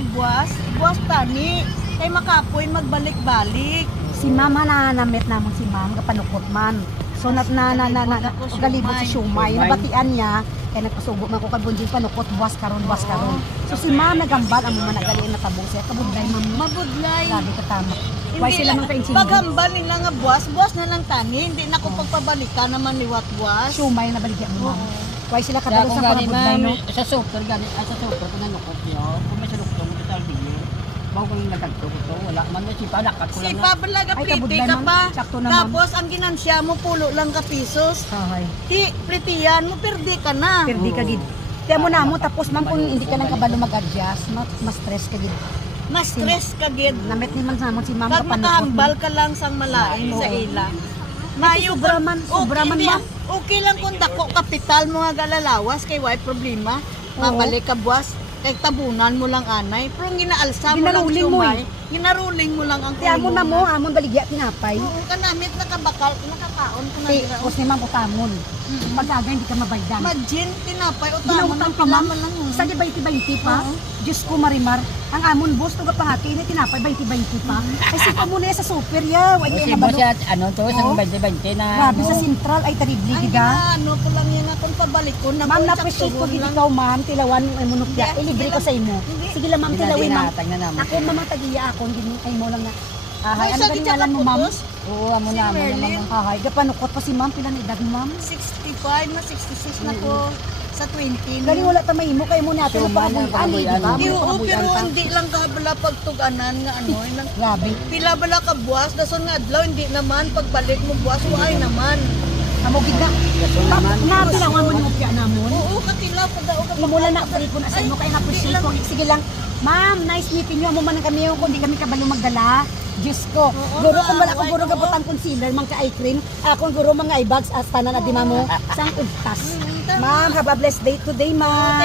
nga buwas tani. Kay makapoy magbalik-balik. Si mama na namit namon si ma'am kapanukot man. So galibot sa siumay, nabatian niya kay nagpasubo man ko kay bunjing panukot buwas karon. So si ma'am nagambal amo man nagali na tabong siya kabudlay ma'am. Mabudlay. Sabi ka tama. Why sila man kain paghambal nila nga buwas na lang tani, hindi na ko pagpabalikan naman ni wat buwas. siumay na baligya mo ma'am. Why sila Kaya kadalo kung sa gani kabudlay no? sa super gani, sa super kung nanukot niyo, kung may salukto mo sa albigyo, bago kung nagkagtuko to, wala man may sipa, nakat ko lang Si na. pabalaga Ay, pliti kabudlay, ka ma'am. pa. Sakto na, ma'am. Tapos ang ginansya mo pulo lang ka pisos. Hahay. Ti plitiyan mo perdi ka na. Perdi ka gid. Kaya mo na mo tapos ma'am kung hindi ka lang kabalo mag-adjust, mas stress ka gid. Mas stress ka gid. Namit ni man sa mo si ma'am Pag kapanukot. makahambal ka lang sang malain sa ila. Mayo sobra man, sobra man, ma'am. Okay lang kung dako kapital mo nga galalawas kay way problema. Mabalik ka buwas. Kay tabunan mo lang anay. Pero ang ginaalsa mo lang Ginaruling mo sumay. Ginaruling mo lang ang Kaya mo na mo mo. amon baligya tinapay. Oo, kanamit nakabakal, nakakaon ko na Ti, dira. kus ni ma'am utamon. Pag-aga hindi ka mabaydan. Mag-gin, tinapay, o tama Ginautang ng pa ma'am. pila lang. Sa 20-20 pa. Diyos ko marimar. Ang amon boss tuga pangati ni tinapay 20-20 pa. Ay sipa mo na sa super ya. Why Kasi kaya mo kabalo. siya, ano to, Oo. isang 20-20 na, Grabe sa sentral ay taribli Ang gida. ano ko lang yan akong pabalik ko na Ma'am, na-appreciate ko gid ikaw ma'am, tilawan mo ay munukya. Hindi, Ilibre ko hindi sa imo. Hindi. Sige lang ma'am, tilawin ma'am. Dinatag na naman. Ako mamang tagiya ako, hindi ay mo lang na. Ay, Ahay, ano sa ganing gitya alam mo ma'am? kaputos? Oo, amo Si na, amo na, Merlin. amo. Ahay, gapanukot pa si ma'am, pila na edad mo ma'am? 65 na 66 na ko sa 20. Galing wala ta mahimo kay mo natin So, na paabuyan, man, di ba? paabuyan. Iyo, Mo pero paabuyan ka. hindi lang kabala pagtuganan nga ano. Nang, Grabe. pila bala ka buwas, dason nga adlaw, hindi naman. Pagbalik mo buwas, ay naman. Amo gid na. Gaso naman. Natilawan mo ni upya namon. Oo, katilaw, pagdao ka. Imo lang na free ko na sa imo kay na-appreciate ko. Sige lang. Ma'am, nice meeting you. Amo man ang kami yung kundi kami kabalo magdala. Diyos ko. Guro ko wala ko guro gabutang concealer, mga eye cream. Ako guro mga eye bags as tanan at di mamo. Sang ugtas. Ma'am, have a blessed day today, ma'am.